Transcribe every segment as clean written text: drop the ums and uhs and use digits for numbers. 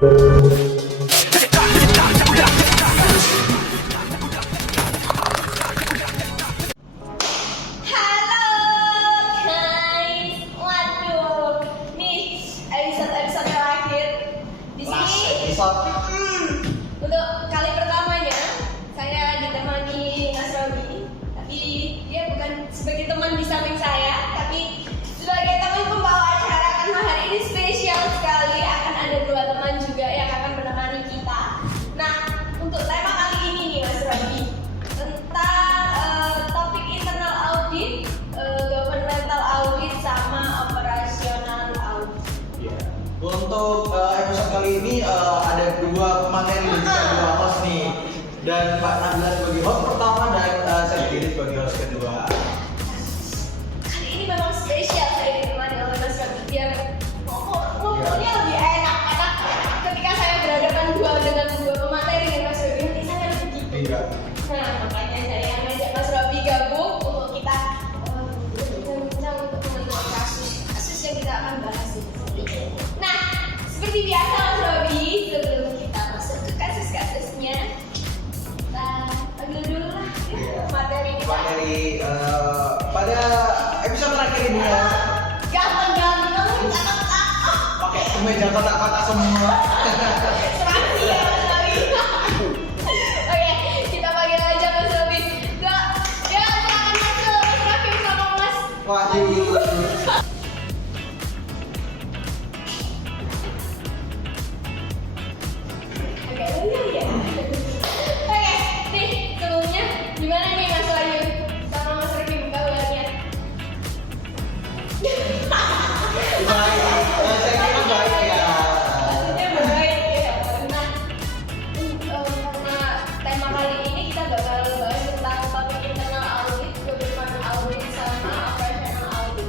Halo guys, waduh, nih episode terakhir di sini. Untuk kali pertamanya saya ditemani Mas Robi, tapi dia bukan sebagai teman di samping saya, tapi sebagai teman pembawa acara. Karena hari ini spesial sekali, akan ada 2 teman juga yang akan menemani kita. Nah, untuk tema kali ini nih Mas Robi, tentang topik internal audit, governmental audit sama operasional audit. Untuk episode kali ini ada 2 materi dan juga 2 host nih. Dan Pak Nabila sebagai host pertama dan saya Diri sebagai host kedua. Kali ini memang spesial, saya ditemani oleh Mas Robi biar ngobrolnya lebih enak. Karena ketika saya berhadapan dengan 2 pemateri dengan Mas Robi, nanti saya lebih gitu. Iya. Nah, makanya saya yang ngajak Mas Robi gabung untuk kita bincang-bincang untuk mengenai kasus yang kita akan bahas di sini. Nah, seperti biasa Mas Robi, sebelum kita masuk ke kasus-kasusnya, kita panggil dulu lah materi kita. Materi pada episode terakhir ini ya. Gampang-gampang, cakep-cakep. Pakai kemeja kotak-kotak semua. Serasi ya Mas Robi. Oke, kita panggil aja Mas Robi. Ya, silakan masuk Mas Robi sama Mas. Waduh. Oke, ya. Oke, nih sebelumnya gimana nih Mas Wahyu sama Mas Robi kabarnya? Baik, saya kira baik ya. Maksudnya baik ya. Nah, karena tema kali ini kita bakal bahas tentang topik internal audit, government audit sama operational audit.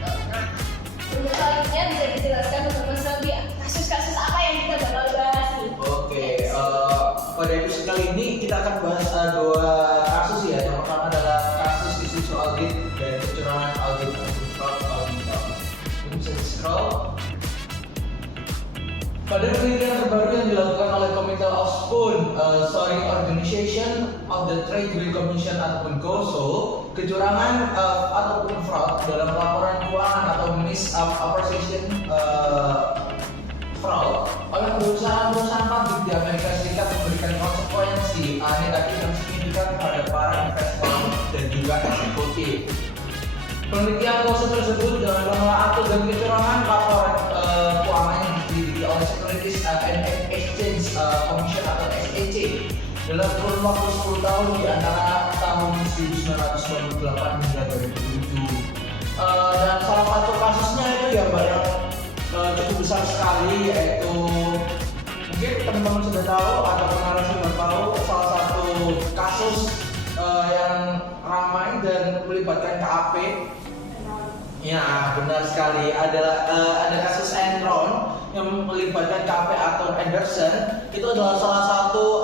Nah, untuk selanjutnya bisa dijelaskan untuk Mas Robi kasus-kasus apa yang kita bakal bahas nih? Oke, pada episode kali ini kita akan bahas 2 kasus ya. Yang pertama adalah kasus isu audit dan kecurangan audit atau fraud auditor. Ini bisa di scroll. Pada penelitian terbaru yang dilakukan oleh Komite Ospoon, Soaring Organization of the Trade Bill Commission ataupun KOSO, kecurangan ataupun fraud dalam laporan keuangan atau misappropriation fraud oleh perusahaan-perusahaan publik di Amerika Serikat memberikan konsekuensi negatif yang signifikan kepada para investor dan juga eksekutif. Penelitian KOSO tersebut dengan menelaah dan kecurangan laporan keuangan yang diselidiki oleh Securities and Exchange Commission atau SEC dalam kurun waktu 10 tahun di antara tahun 1998 hingga 2007. Dan salah satu kasusnya itu ya Mbak yang cukup besar sekali, yaitu mungkin teman-teman sudah tahu atau pengarang sudah tahu salah satu kasus yang ramai dan melibatkan KAP. Ya, benar sekali. Ada kasus Enron yang melibatkan KAP atau Anderson. Itu adalah salah satu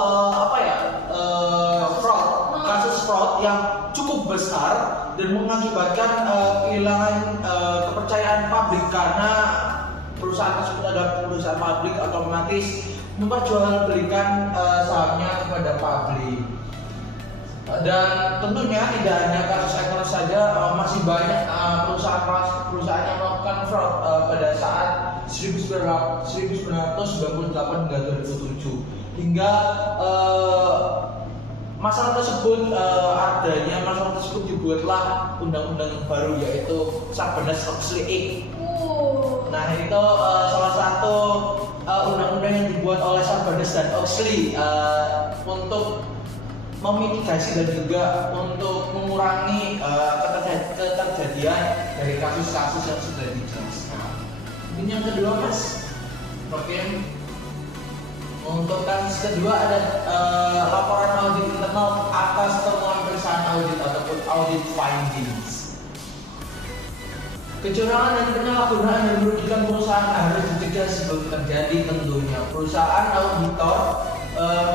fraud, kasus fraud yang cukup besar dan mengakibatkan kehilangan kepercayaan publik karena perusahaan tersebut adalah perusahaan publik, otomatis memperjualbelikan sahamnya kepada publik. Dan tentunya tidak hanya kasus Enron saja, masih banyak perusahaan yang melakukan fraud pada saat 1998 hingga 2007 hingga masalah tersebut dibuatlah undang-undang yang baru, yaitu Sarbanes-Oxley Act. Nah, itu salah satu undang-undang yang dibuat oleh Sarbanes dan Oxley untuk memitigasi dan juga untuk mengurangi keterjadian dari kasus-kasus yang sudah dijelaskan. Ini yang kedua, Mas. Oke. Untuk kasus kedua ada laporan audit internal atas temuan perusahaan audit ataupun audit findings. Kecurangan dan penyalahgunaan yang merugikan perusahaan harus dicegah sebelum terjadi. Tentunya perusahaan auditor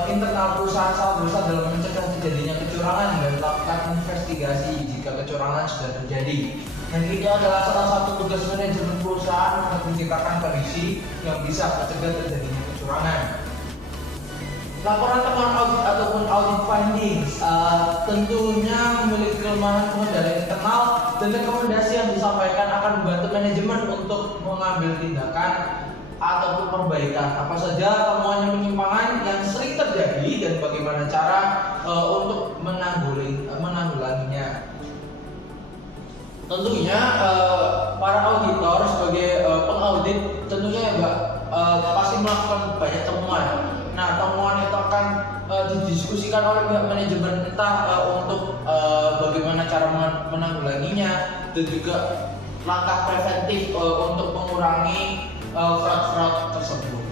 internal perusahaan sangat berusaha dalam mencegah terjadinya kecurangan dan melakukan investigasi jika kecurangan sudah terjadi. Dan ini adalah salah satu tugas manajemen perusahaan untuk menciptakan kondisi yang bisa mencegah terjadinya kecurangan kecurangan. Laporan temuan audit ataupun audit findings tentunya memiliki kelemahan pengendalian internal dan rekomendasi yang disampaikan akan membantu manajemen untuk mengambil tindakan ataupun perbaikan apa saja temuan yang penyimpangan yang sering terjadi dan bagaimana cara untuk menanggulanginya. Tentunya para auditor sebagai pengaudit tentunya pasti melakukan banyak temuan. Nah, temuan itu akan didiskusikan oleh pihak manajemen entah untuk bagaimana cara menanggulanginya dan juga langkah preventif untuk mengurangi fraud tersebut.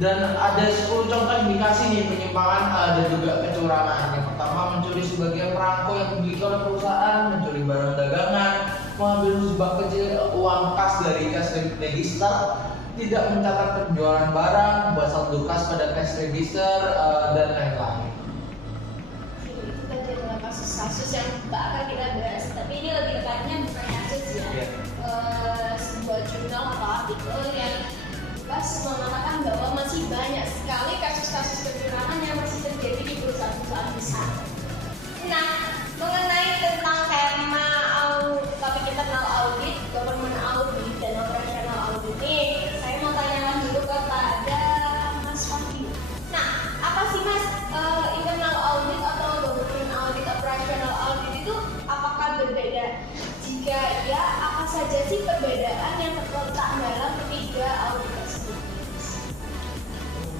Dan ada 10 contoh indikasi nih penyimpangan dan juga kecurangan. Yang pertama, mencuri sebagian perangko yang dimiliki oleh perusahaan, mencuri barang dagangan, mengambil jumlah kecil uang kas dari cash register, tidak mencatat penjualan barang, membuat saldo kas pada cash register, dan lain-lain. Itu tadi adalah kasus-kasus yang tak akan kita bahas, tapi ini lebih tepatnya bukan kasus ya. Sebuah jurnal atau artikel yang mengatakan bahwa masih banyak sekali kasus-kasus kecurangan yang masih terjadi di perusahaan-perusahaan besar. Nah, mengenai tentang tema topik internal audit, government audit, dan operational audit ini, saya mau tanyakan dulu kepada Mas Fahmi. Nah, apa sih Mas internal audit atau government audit, operational audit itu apakah berbeda? Jika ya, apa saja sih perbedaan yang terletak dalam ketiga audit tersebut?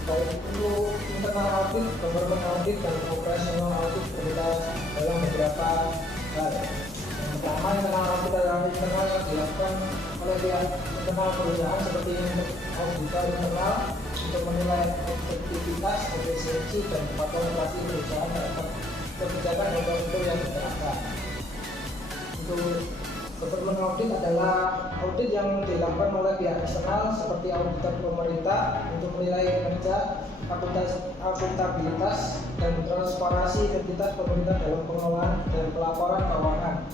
Baik itu internal audit, government audit, dan operational audit berbeda dalam beberapa hal. Yang pertama, internal audit adalah internal yang dilakukan oleh pihak internal perusahaan seperti auditor internal untuk menilai efektivitas, efisiensi, dan kepatuhan operasi perusahaan terhadap kebijakan dan prosedur yang diterapkan. Untuk government audit adalah audit yang dilakukan oleh pihak eksternal seperti auditor pemerintah untuk menilai kinerja, akuntabilitas, dan transparansi entitas pemerintah dalam pengelolaan dan pelaporan keuangan.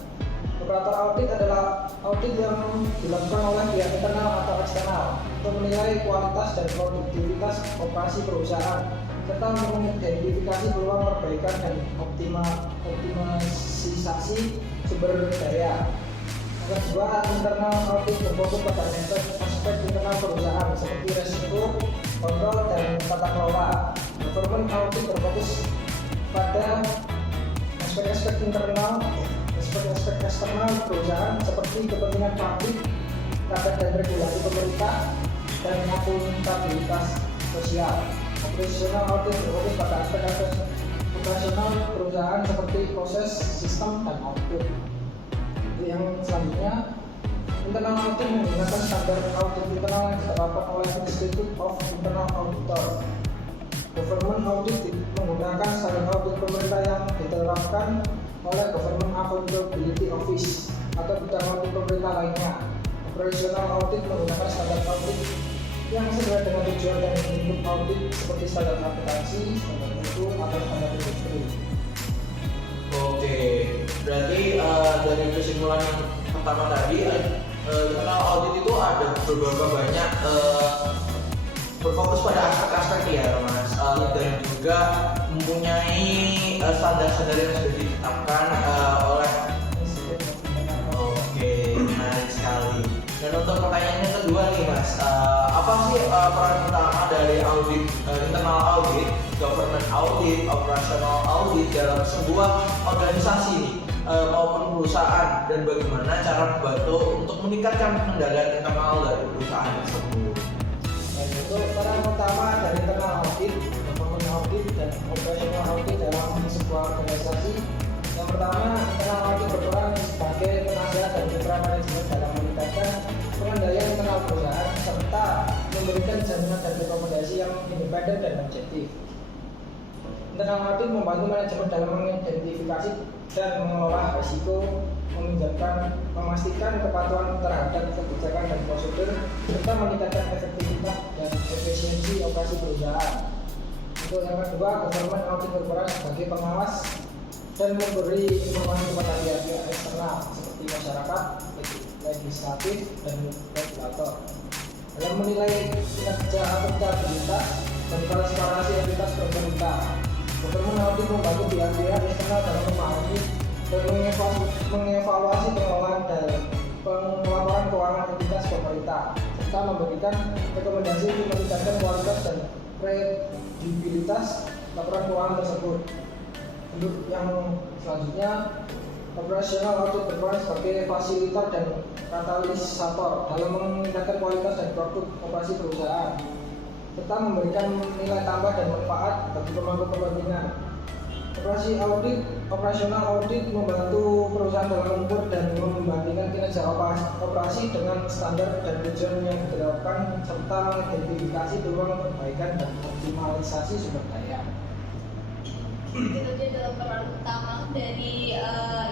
Operator audit adalah audit yang dilakukan oleh pihak internal atau eksternal untuk menilai kualitas dan produktivitas operasi perusahaan serta mengidentifikasi peluang perbaikan dan optimalisasi sumber daya. Yang kedua, internal audit berfokus pada aspek internal perusahaan seperti risiko, kontrol, dan tata kelola. Government audit berfokus pada aspek-aspek internal, aspek-aspek eksternal perusahaan seperti kepentingan publik, target dan regulasi pemerintah, dan akuntabilitas sosial. Operational audit berfokus pada aspek-aspek operasional perusahaan seperti proses, sistem, dan output. Yang selanjutnya, internal audit menggunakan standar audit internal yang ditetapkan oleh Institute of Internal Auditor. Government audit menggunakan standar audit pemerintah yang diterapkan oleh Government Accountability Office atau bidang audit pemerintah lainnya. Operational audit menggunakan standar audit yang sesuai dengan tujuan dan bentuk audit seperti standar akuntansi, standar mutu, atau standar industri. Oke, berarti dari kesimpulan yang pertama tadi, internal audit itu ada beberapa banyak berfokus pada aspek-aspek ya Mas, dan juga mempunyai standar-standar yang sudah ditetapkan oleh. Oke, menarik sekali. Dan untuk pertanyaan yang kedua nih Mas, apa sih peran utama dari audit internal audit, government audit, operational audit dalam sebuah organisasi nih, maupun perusahaan, dan bagaimana cara membantu untuk meningkatkan pengendalian internal dari perusahaan tersebut? Untuk peran utama dari internal audit, government audit, dan operational audit dalam sebuah organisasi, yang pertama, internal audit berperan sebagai penasihat dan mitra manajemen dalam meningkatkan pengendalian internal perusahaan serta memberikan jaminan dan rekomendasi yang independen dan objektif. Internal audit membantu manajemen dalam mengidentifikasi dan mengelola risiko, memastikan kepatuhan terhadap kebijakan dan prosedur, serta meningkatkan efektivitas dan efisiensi operasi perusahaan. Untuk yang kedua, government audit berperan sebagai pengawas dan memberi informasi kepada pihak eksternal seperti masyarakat, legislatif, dan regulator. dalam menilai kinerja akuntabilitas dan transparansi entitas pemerintah. Government audit membantu pihak-pihak eksternal dalam memahami dan mengevaluasi pengelolaan dan pelaporan keuangan entitas pemerintah, serta memberikan rekomendasi untuk meningkatkan kualitas dan kredibilitas laporan keuangan tersebut. Untuk yang selanjutnya, operasional audit berperan sebagai fasilitator dan katalisator dalam meningkatkan kualitas dan produk operasi perusahaan, serta memberikan nilai tambah dan manfaat bagi pemangku kepentingan. Operasional audit membantu perusahaan dalam mengukur dan membandingkan kinerja operasi dengan standar dan tujuan yang diterapkan, serta mengidentifikasi peluang perbaikan dan optimalisasi sumber daya. Itu adalah peran utama dari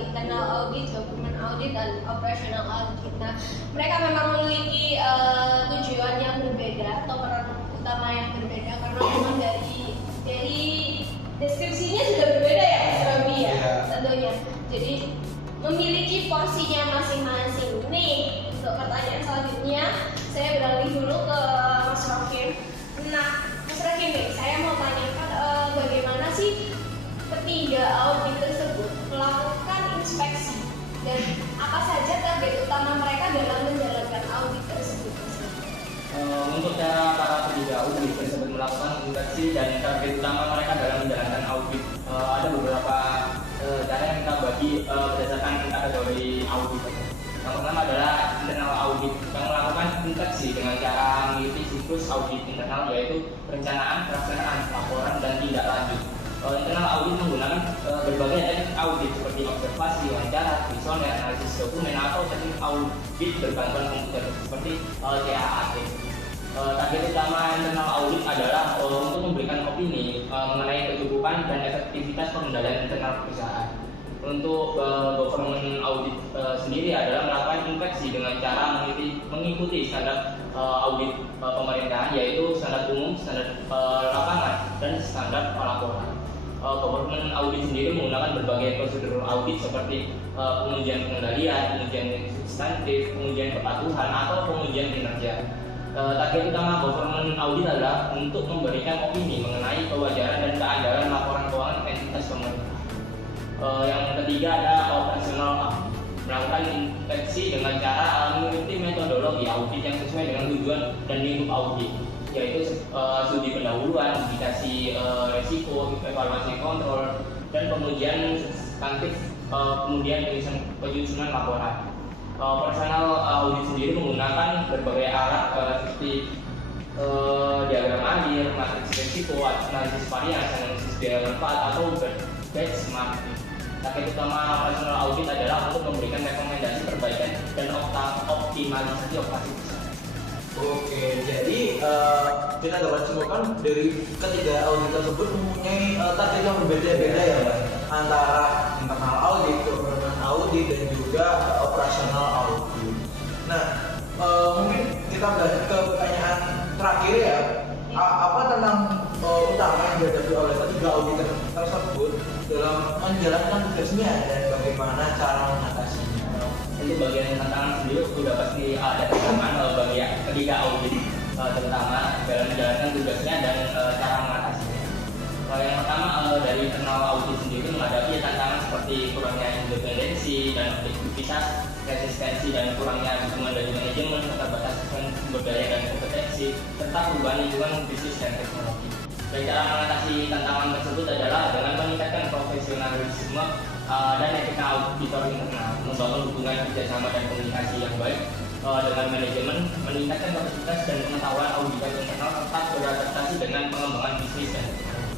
internal audit, government audit, dan operational audit. Nah, mereka memang memiliki tujuan yang berbeda atau peran utama yang berbeda karena memang dari deskripsinya sudah berbeda ya, Mas Robi ya, tentunya. Jadi memiliki porsinya masing-masing. Nih, untuk pertanyaan selanjutnya, saya beralih dulu ke Mas Rokim. Nah, Mas Rokim nih, saya mau tanyakan bagaimana sih ketiga audit tersebut melakukan inspeksi dan apa saja target utama mereka dalam menjalankan audit tersebut? Untuk cara para ketiga audit tersebut melakukan inspeksi dan target utama mereka dalam menjalankan audit, ada beberapa cara yang kita bagi berdasarkan kategori audit. Yang pertama adalah internal audit yang melakukan inspeksi dengan cara mengikuti siklus audit internal, yaitu perencanaan, pelaksanaan, laporan, dan tindak lanjut. Internal audit menggunakan berbagai teknik audit seperti observasi, wawancara, visioner, analisis dokumen, atau teknik audit berbantuan komputer seperti CAAT. Target utama internal audit adalah untuk memberikan opini mengenai kecukupan dan efektivitas pengendalian internal perusahaan. Untuk government audit sendiri adalah melakukan inspeksi dengan cara mengikuti standar audit pemerintahan, yaitu standar umum, standar lapangan, dan standar laporan. Government audit sendiri menggunakan berbagai prosedur audit seperti pengujian pengendalian, pengujian substantif, pengujian kepatuhan, atau pengujian kinerja. Target utama government audit adalah untuk memberikan opini mengenai kewajaran dan keandalan laporan keuangan entitas pemerintah. Yang ketiga ada operational audit, melakukan inspeksi dengan cara mengikuti metodologi audit yang sesuai dengan tujuan dan lingkup audit, yaitu studi pendahuluan, indikasi resiko, evaluasi kontrol, dan pengujian substantif, kemudian penyusunan laporan. Personal audit sendiri menggunakan berbagai alat seperti diagram alir, matriks resiko, analisis varians, analisis biaya manfaat, atau benchmarking. Target utama personal audit adalah untuk memberikan rekomendasi perbaikan dan optimalisasi operasi perusahaan. Oke, jadi kita dapat simpulkan dari ketiga audit tersebut mempunyai target yang berbeda-beda ya, Mas, antara internal audit, government audit, dan juga operasional audit. Nah, mungkin kita beralih ke pertanyaan terakhir ya. Apa tentang utama yang dihadapi oleh ketiga audit tersebut dalam menjalankan tugasnya dan bagaimana cara mengatasinya? Itu bagian tantangan sendiri sudah pasti ada tantangan bagi ketiga audit, terutama dalam menjalankan tugasnya dan cara mengatasinya. Yang pertama dari internal audit sendiri menghadapi tantangan seperti kurangnya independensi dan objektivitas, resistensi dan kurangnya dukungan dari manajemen, keterbatasan sumber daya dan kompetensi, serta perubahan lingkungan bisnis dan teknologi. Dan cara mengatasi tantangan tersebut adalah dengan meningkatkan profesionalisme dan etika auditor internal, membangun hubungan kerjasama dan komunikasi yang baik dengan manajemen, meningkatkan kapasitas dan pengetahuan auditor internal, serta beradaptasi dengan pengembangan bisnis dan teknologi.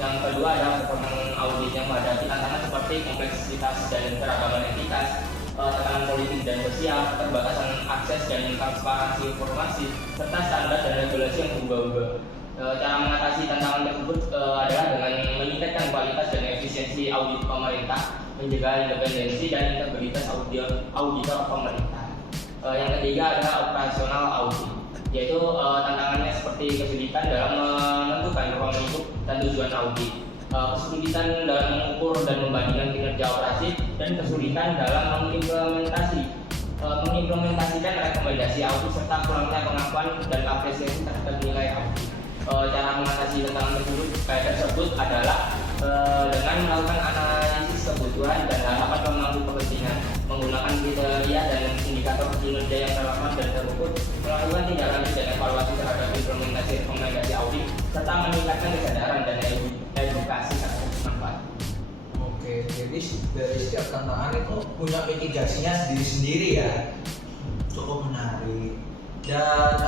Yang kedua adalah performance audit yang menghadapi tantangan seperti kompleksitas dan keragaman entitas, tekanan politik dan sosial, keterbatasan akses dan transparansi informasi, serta standar dan regulasi yang berubah-ubah. Cara mengatasi tantangan tersebut adalah dengan meningkatkan kualitas dan efisiensi audit pemerintah, menjaga independensi dan integritas auditor pemerintah. Yang ketiga adalah operasional audit, yaitu tantangannya seperti kesulitan dalam menentukan ruang lingkup dan tujuan audit, kesulitan dalam mengukur dan membandingkan kinerja operasi, dan kesulitan dalam mengimplementasikan rekomendasi rekomendasi audit serta kurangnya pengakuan dan apresiasi terhadap nilai audit. Cara mengatasi tantangan tersebut adalah dengan melakukan analisis kebutuhan dan harapan pemangku kepentingan, menggunakan kriteria dan indikator kinerja yang relevan dan terukur, melakukan tindak lanjut dan evaluasi terhadap implementasi rekomendasi audit, serta meningkatkan kesadaran dan edukasi terhadap manfaat. Oke, jadi dari setiap tantangan itu punya mitigasinya sendiri-sendiri ya. Cukup menarik. Dan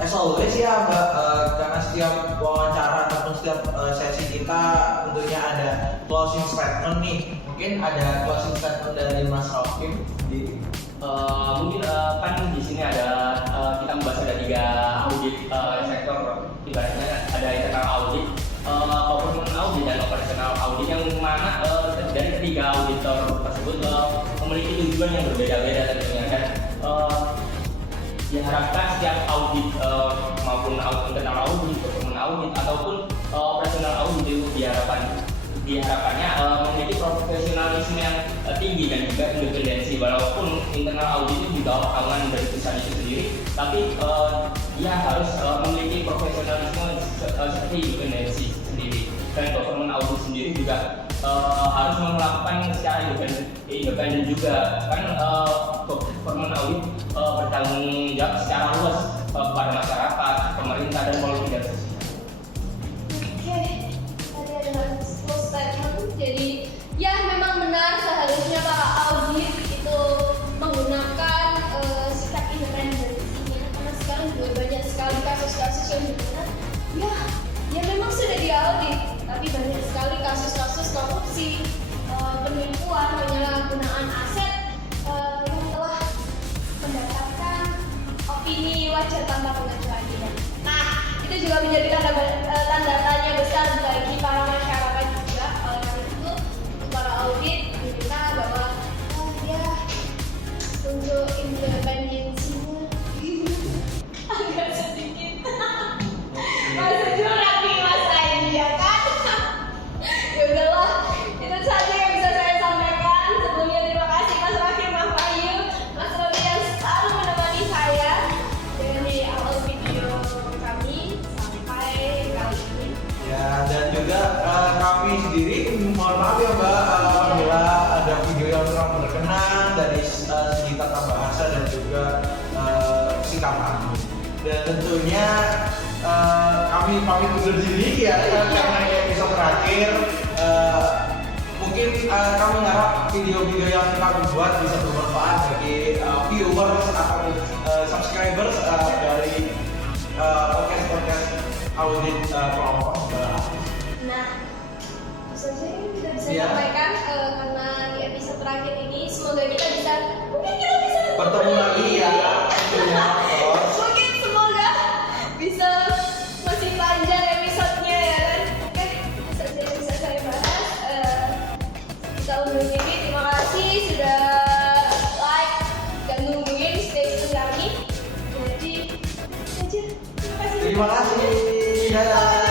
as always ya Mbak, karena setiap wawancara ataupun setiap sesi kita tentunya ada closing statement nih. Mungkin ada closing statement dari Mas Rafim di Mungkin kan di sini ada kita membahas ada 3 audit sektor, ibaratnya ada internal audit, government audit dan operational audit, yang mana dari ketiga auditor tersebut memiliki tujuan yang berbeda-beda tentunya, dan diharapkan setiap audit maupun internal audit, government audit ataupun operational audit itu diharapkannya memiliki profesionalisme yang tinggi dan juga independensi. Walaupun internal audit itu juga aman dari perusahaan itu sendiri, tapi dia harus memiliki profesionalisme seperti independensi sendiri. Dan government audit sendiri juga harus melakukan secara independen juga, kan government audit bertanggung jawab secara luas kepada masyarakat, pemerintah dan politik dan sosial. Oke, tadi ada close statement. Jadi ya memang benar seharusnya para audit itu menggunakan sikap independensinya, karena sekarang juga banyak sekali kasus-kasus yang dimana ya memang sudah diaudit, tapi banyak sekali kasus-kasus korupsi, penipuan, penyalahgunaan aset yang telah mendapatkan opini wajar tanpa pengajuan. Nah, itu juga menjadi tanda tanya besar bagi para masyarakat juga. Oleh karena itu, para audit meminta bahwa dia untuk independensinya agak sedikit masih curang nih Mas Aidi, ya kan? Ya udahlah, itu saja yang bisa saya sampaikan. Sebelumnya terima kasih Mas Raffi, Mas Bayu, Mas Robi yang selalu menemani saya dari awal video kami sampai kali ini. ya, dan juga kami sendiri mohon maaf ya Mbak, apabila ada video yang kurang berkenan dari segi tata bahasa dan juga sikap kami. Dan tentunya kami pamit undur diri ya, karena ini episode terakhir. Mungkin kami harap video-video yang kami buat bisa bermanfaat bagi viewers atau subscribers dari podcast audit kelompok. Nah, itu saja yang kita bisa Iya. sampaikan karena di episode terakhir ini semoga kita bisa Bertemu lagi ya. Ya, bos. mungkin semoga bisa masih panjang episodenya ya kan. Oke, itu saja yang bisa saya bahas. Kita undur diri. Terima kasih sudah like dan nungguin stay tune kami. Jadi, itu saja. Terima kasih. Terima kasih. Dadah.